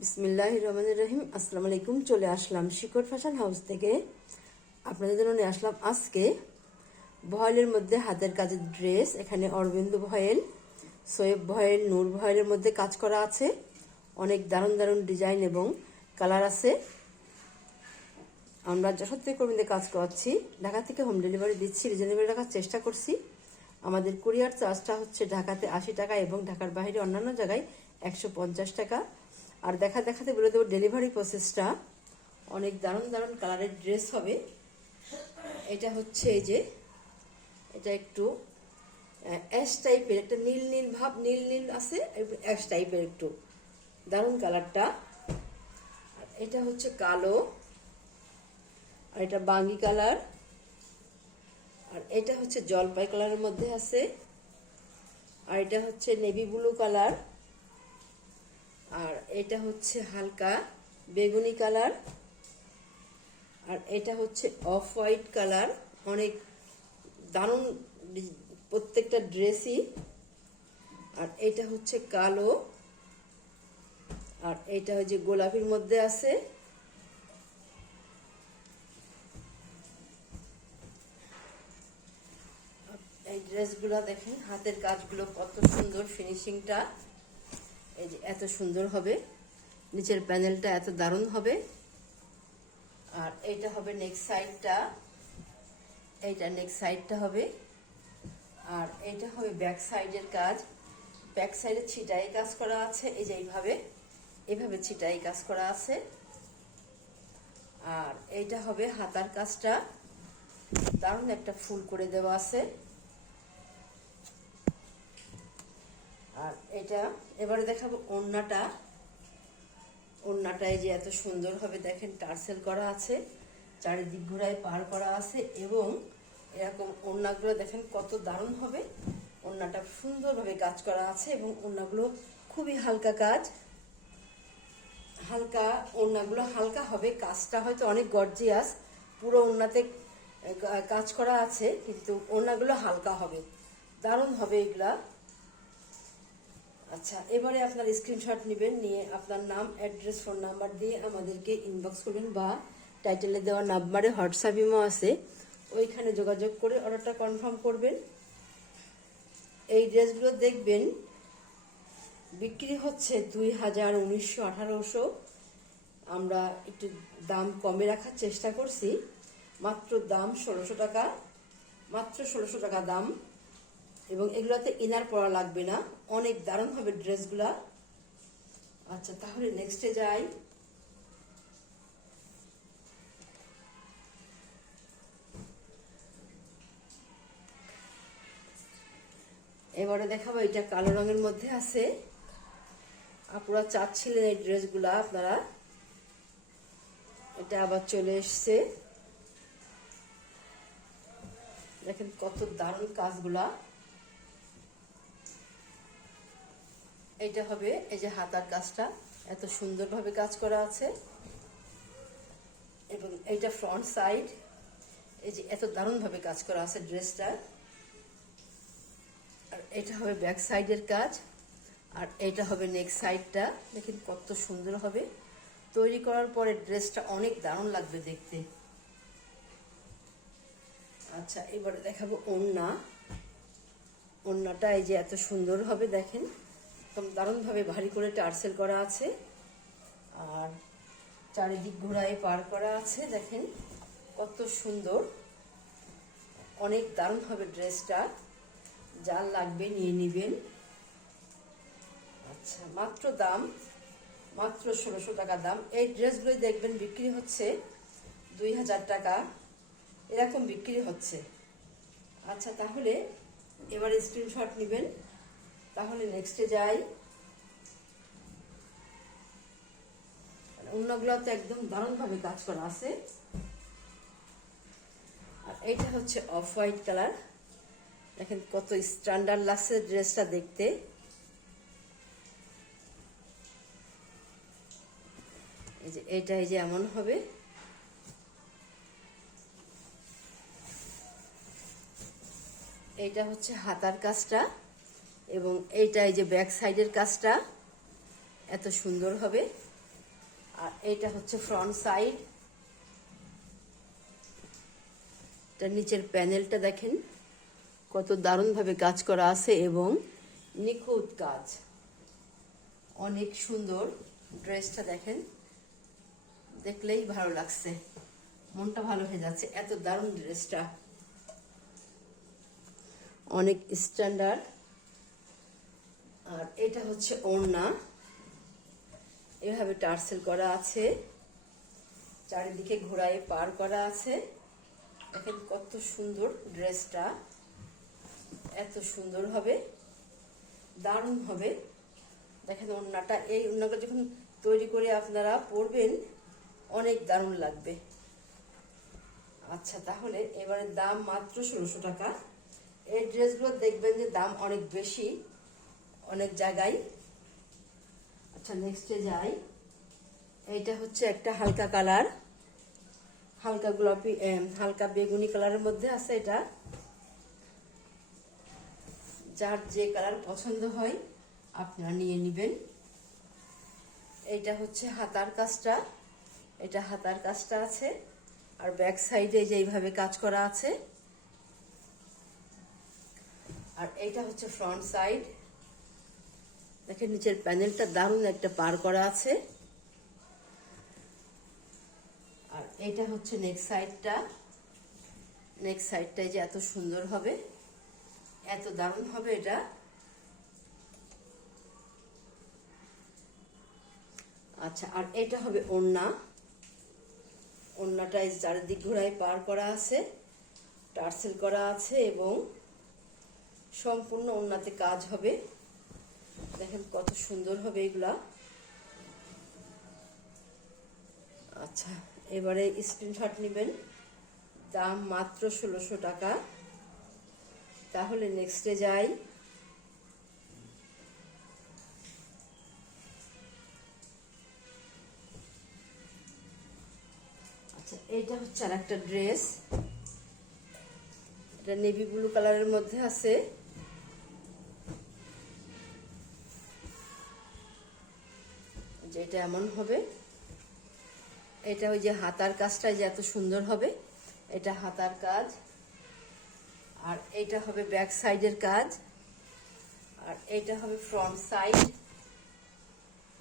বিসমিল্লাহির রহমানির রহিম। আসসালামু আলাইকুম। চলে আসলাম শিকড় ফ্যাশন হাউস থেকে। আপনাদের জন্য নিয়ে আসলাম আজকে ভয়েলের মধ্যে হাতের কাজের ড্রেস। এখানে অরবিন্দ ভয়েল, সোয়েব ভয়েল, নূর ভয়েলের মধ্যে কাজ করা আছে। অনেক দারুণ দারুণ ডিজাইন এবং কালার আছে। আমরা যশোর থেকে কর্মীতে কাজ করাচ্ছি। ঢাকা থেকে হোম ডেলিভারি দিচ্ছি, রিজনেবল রাখার চেষ্টা করছি। আমাদের কুরিয়ার চার্জটা হচ্ছে ঢাকাতে 80 টাকা এবং ঢাকার বাইরে অন্যান্য জায়গায় 150 টাকা। আর দেখাতে বলে দেবো ডেলিভারি প্রসেসটা। অনেক দারুণ দারুণ কালারের ড্রেস হবে। এটা হচ্ছে এই যে, এটা একটু অ্যাশ টাইপের, একটা নীল নীল ভাব, নীল নীল আছে, অ্যাশ টাইপের একটু দারুণ কালারটা। আর এটা হচ্ছে কালো, আর এটা বাঙ্গি কালার, আর এটা হচ্ছে জলপাই কালারের মধ্যে আছে, আর এটা হচ্ছে নেভি ব্লু কালার, আর এটা হচ্ছে হালকা বেগুনি কালার, আর এটা হচ্ছে অফ হোয়াইট কালার। অনেক দারুণ প্রত্যেকটা ড্রেসই। আর এটা হচ্ছে কালো, আর এটা হচ্ছে গোলাপির মধ্যে আছে। এই ড্রেসগুলো দেখেন, হাতের কাজগুলো কত সুন্দর, ফিনিশিংটা এই যে এত সুন্দর হবে, নিচের প্যানেলটা এত দারুণ হবে। আর এইটা হবে নেক্সট সাইডটা, এইটা নেক্সট সাইডটা হবে। আর এটা হবে ব্যাক সাইডের কাজ। ব্যাক সাইডে ছিটাই কাজ করা আছে, এই যে এইভাবে ছিটাই কাজ করা আছে। আর এইটা হবে হাতার কাজটা, দারুণ একটা ফুল করে দেওয়া আছে। আর এটা এবারে দেখাবো ওড়নাটা। ওড়নাটায় যে এত সুন্দর হবে দেখেন, টার্সেল করা আছে, চারিদিক ঘোড়ায় পার করা আছে, এবং এরকম ওড়নাগুলো দেখেন কত দারুণ হবে। ওড়নাটা সুন্দরভাবে কাজ করা আছে এবং ওড়নাগুলো খুবই হালকা কাজ, হালকা ওড়নাগুলো হালকা হবে। কাজটা হয়তো অনেক গর্জিয়াস, পুরো ওড়নাতে কাজ করা আছে, কিন্তু ওড়নাগুলো হালকা হবে, দারুণ হবে এগুলা। আচ্ছা, এবারে আপনার স্ক্রিনশট নেবেন, নিয়ে আপনার নাম, অ্যাড্রেস, ফোন নাম্বার দিয়ে আমাদেরকে ইনবক্স করবেন, বা টাইটেলে দেওয়া নাম্বারে হোয়াটসঅ্যাপ ইমো আছে, ওইখানে যোগাযোগ করে অর্ডারটা কনফার্ম করবেন। এই ড্রেসগুলো দেখবেন বিক্রি হচ্ছে 2000, 1900, 1800। আমরা একটু দাম কমে রাখার চেষ্টা করছি, মাত্র দাম 1600 টাকা, মাত্র 1600 টাকা দাম। এবং এগুলোতে ইনার পরা লাগবে না, অনেক দারুণ হবে ড্রেসগুলা। আচ্ছা, তাহলে নেক্সটে যাই। এবারে দেখাবো, এটা কালো রঙের মধ্যে আছে। আপনারা চাচ্ছিলেন এই ড্রেসগুলা, আপনারা, এটা আবার চলে এসছে। দেখেন কত দারুণ কাজগুলা। এইটা হবে এই যে হাতার কাজটা, এত সুন্দরভাবে কাজ করা আছে। এবং এইটা ফ্রন্ট সাইড, এই যে এত দারুণভাবে কাজ করা আছে ড্রেসটা। আর এটা হবে ব্যাক সাইডের কাজ, আর এটা হবে নেক্সট সাইডটা। দেখেন কত সুন্দর হবে। তৈরি করার পরে ড্রেসটা অনেক দারুণ লাগবে দেখতে। আচ্ছা, এবারে দেখাবো ওড়না। ওড়নাটা এই যে এত সুন্দর হবে দেখেন, একদম দারুণভাবে ভারী করে টার্সেল করা আছে, আর চারিদিক ঘোড়ায় পার করা আছে। দেখেন কত সুন্দর, অনেক দারুণ হবে ড্রেসটা। যার লাগবে নিয়ে নেবেন। আচ্ছা, মাত্র দাম মাত্র 1600 টাকা দাম। এই ড্রেসগুলোই দেখবেন বিক্রি হচ্ছে 2000 টাকা, এরকম বিক্রি হচ্ছে। আচ্ছা, তাহলে এবার স্ক্রিনশট নেবেন। তাহলে নেক্সটে যাই। অন্যগুলো তো একদম দারুণভাবে কাজ করা আছে। আর এইটা হচ্ছে অফ হোয়াইট কালার। দেখেন কত স্ট্যান্ডার্ড লাগছে ড্রেসটা দেখতে। এই যে এইটা এই যে এমন হবে। এইটা হচ্ছে হাতার কাজটা, এবং এইটা এই যে ব্যাক সাইডের কাজটা এত সুন্দর হবে। আর এইটা হচ্ছে ফ্রন্ট সাইড। তার নিচের প্যানেলটা দেখেন কত দারুণভাবে কাজ করা আছে এবং নিখুঁত কাজ, অনেক সুন্দর। ড্রেসটা দেখেন, দেখলেই ভালো লাগছে, মনটা ভালো হয়ে যাচ্ছে, এত দারুণ ড্রেসটা, অনেক স্ট্যান্ডার্ড। আর এটা হচ্ছে ওড়না, এভাবে টার্সেল করা আছে, চারিদিকে ঘোড়ায় পার করা আছে। দেখেন কত সুন্দর ড্রেসটা, এত সুন্দর হবে, দারুণ হবে। দেখেন ওড়নাটা, এই ওড়নাটা যখন তৈরি করে আপনারা পরবেন অনেক দারুণ লাগবে। আচ্ছা, তাহলে এবারে দাম মাত্র 1600 টাকা। এই ড্রেসগুলো দেখবেন যে দাম অনেক বেশি অনেক জায়গায়। আচ্ছা, নেক্সটে যাই। এইটা হচ্ছে একটা হালকা কালার, হালকা গোলাপি, হালকা বেগুনি কালারের মধ্যে আছে। এটা যার যে কালার পছন্দ হয় আপনারা নিয়ে নেবেন। এইটা হচ্ছে হাতার কাজটা, এটা হাতার কাজটা আছে, আর ব্যাক সাইডে যে এইভাবে কাজ করা আছে। আর এইটা হচ্ছে ফ্রন্ট সাইড, দেখেন নিচের প্যানেলটা দারুণ একটা পার করা আছে। আর এইটা হচ্ছে নেক সাইডটা, নেক সাইডটাই যে এত সুন্দর হবে, এত দারুণ হবে এটা। আচ্ছা, আর এটা হবে ওড়না, ওড়নাটায় চারিদিক ঘোড়ায় পার করা আছে, টার্সেল করা আছে এবং সম্পূর্ণ ওড়নাতে কাজ হবে। দেখেন কত সুন্দর হবে এগুলা। আচ্ছা, এবারে স্ক্রিনশট নেবেন, দাম মাত্র 1600 টাকা। তাহলে নেক্সটে যাই। আচ্ছা, এইটা হচ্ছে আর একটা ড্রেস, এটা নেভি ব্লু কালারের মধ্যে আছে। যেটা এমন হবে, এটা ওই যে হাতার কাজটা যে এত সুন্দর হবে, এটা হাতার কাজ। আর এইটা হবে ব্যাক সাইডের কাজ, আর এইটা হবে ফ্রন্ট সাইড।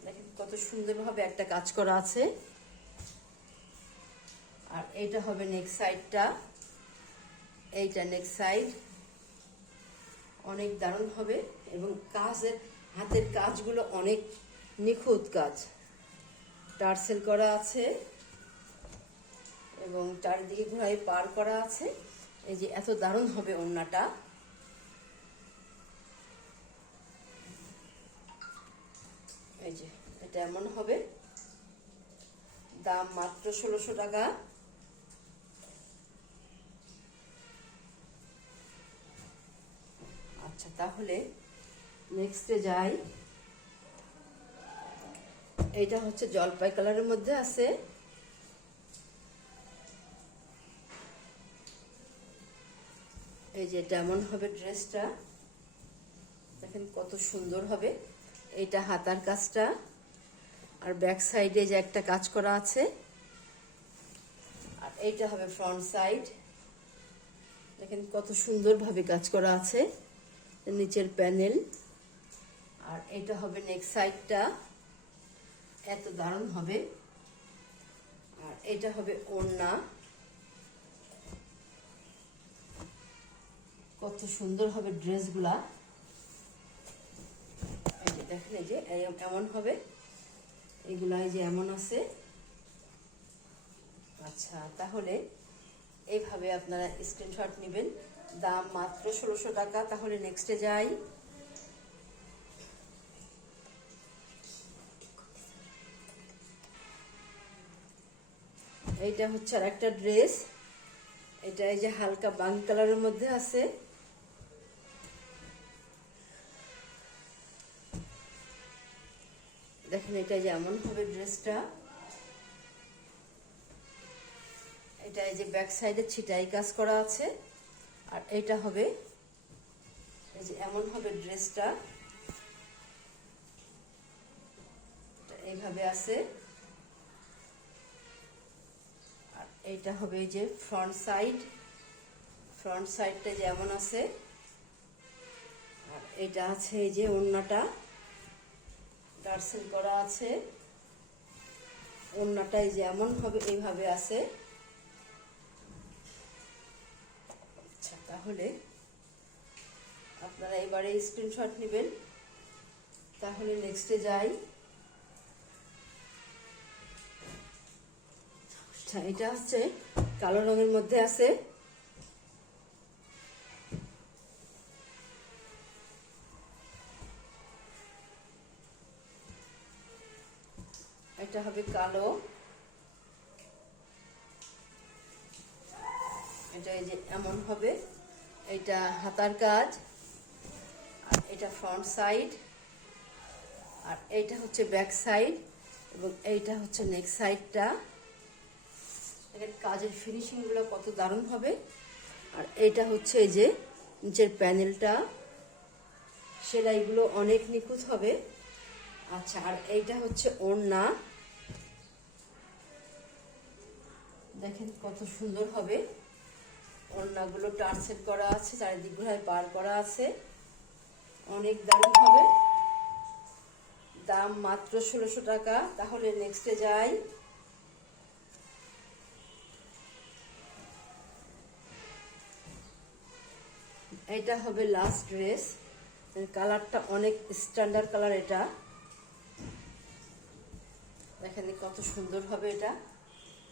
দেখেন কত সুন্দরভাবে একটা কাজ করা আছে। আর এইটা হবে নেক সাইডটা, এইটা নেক সাইড, অনেক দারুণ হবে এবং কাজের হাতের কাজগুলো অনেক নিখুঁত কাজ, টার্সেল করা আছে এবং চারিদিকে ঘোড়ায় পার করা আছে। এই যে এত দারুণ হবে ওড়নাটা। এই যে এটা এমন হবে, দাম মাত্র 1600 টাকা। আচ্ছা, তাহলে নেক্সটে যাই। এইটা হচ্ছে জলপাই কালারের মধ্যে আছে, এই যে এটা এমন হবে ড্রেসটা, দেখেন কত সুন্দর হবে। এইটা হাতার কাজটা, আর ব্যাক সাইডে যে একটা কাজ করা আছে। আর এইটা হবে ফ্রন্ট সাইড, দেখেন কত সুন্দরভাবে কাজ করা আছে, নিচের প্যানেল। আর এটা হবে নেক সাইডটা, এত দারুণ হবে। আর এটা হবে ওড়না, কত সুন্দর হবে ড্রেসগুলা। এই যে দেখেন, এই যে এমন হবে এগুলা, এই যে এমন আছে। আচ্ছা, তাহলে এইভাবে আপনারা স্ক্রিনশট নেবেন, দাম মাত্র 1600 টাকা। তাহলে নেক্সটে যাই। এইটা হচ্ছে আর একটা ড্রেস, এটা এই যে হালকা বাঙ্গি কালারের মধ্যে আছে। দেখেন এটা যেমন হবে ড্রেসটা, এটা এই যে ব্যাক সাইডে ছিটাই কাজ করা আছে। আর এটা হবে এই যে এমন হবে ড্রেসটা, এইভাবে আছে। এইটা হবে এই যে ফ্রন্ট সাইডটা যেমন আছে, আর এটা আছে এই যে ওড়নাটা টার্সেল করা আছে, ওড়নাটাই যেমন হবে এইভাবে আছে। আচ্ছা, তাহলে আপনারা এবারে স্ক্রিনশট নেবেন। তাহলে নেক্সটে যাই। আচ্ছা, এটা হচ্ছে কালো রঙের মধ্যে আছে, এটা হবে কালো, এটা এই যে এমন হবে, এটা হাতার কাজ, আর এটা ফ্রন্ট সাইড, আর এইটা হচ্ছে ব্যাক সাইড, এবং এইটা হচ্ছে নেক সাইডটা। এর কাজের ফিনিশিংগুলো কত দারুণ হবে। আর এইটা হচ্ছে এই যে নিচের প্যানেলটা, সেলাইগুলো অনেক নিখুঁত হবে। আচ্ছা, আর এইটা হচ্ছে ওড়না, দেখেন কত সুন্দর হবে। ওড়নাগুলো টার্সেল করা আছে, চারিদিক ঘোড়ায় পার করা আছে, অনেক দারুণ হবে। দাম মাত্র 1600 টাকা। তাহলে নেক্সটে যাই। এটা হবে লাস্ট ড্রেস, কালারটা অনেক স্ট্যান্ডার্ড কালার। এটা দেখেন কত সুন্দর হবে, এটা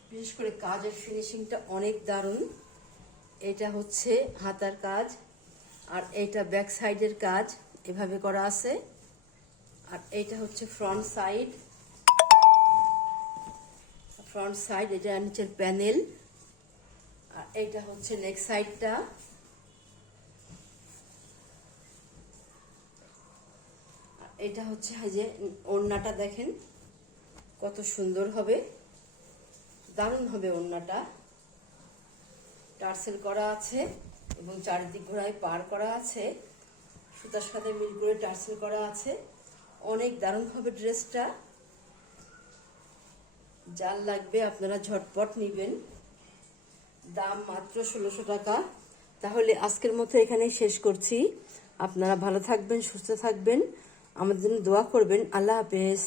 বিশেষ করে কাজের ফিনিশিংটা অনেক দারুণ। এটা হচ্ছে হাতার কাজ, আর এইটা ব্যাক সাইডের কাজ এভাবে করা আছে, আর এইটা হচ্ছে ফ্রন্ট সাইড, এটা নিচের প্যানেল, আর এইটা হচ্ছে নেক সাইডটা। এটা হচ্ছে যে ওড়নাটা, দেখেন কত সুন্দর হবে, দারুণ হবে। ওড়নাটা টার্সেল করা আছে এবং চারিদিক ঘোড়ায় পার করা আছে, সুতার সাথে মিল করে টার্সেল করা আছে, অনেক দারুণ হবে ড্রেসটা। যার লাগবে আপনারা ঝটপট নেবেন। দাম মাত্র 1600 টাকা। তাহলে আজকের মতো এখানেই শেষ করছি। আপনারা ভালো থাকবেন, সুস্থ থাকবেন, আমাদের জন্য দোয়া করবেন। আল্লাহ হাফেজ।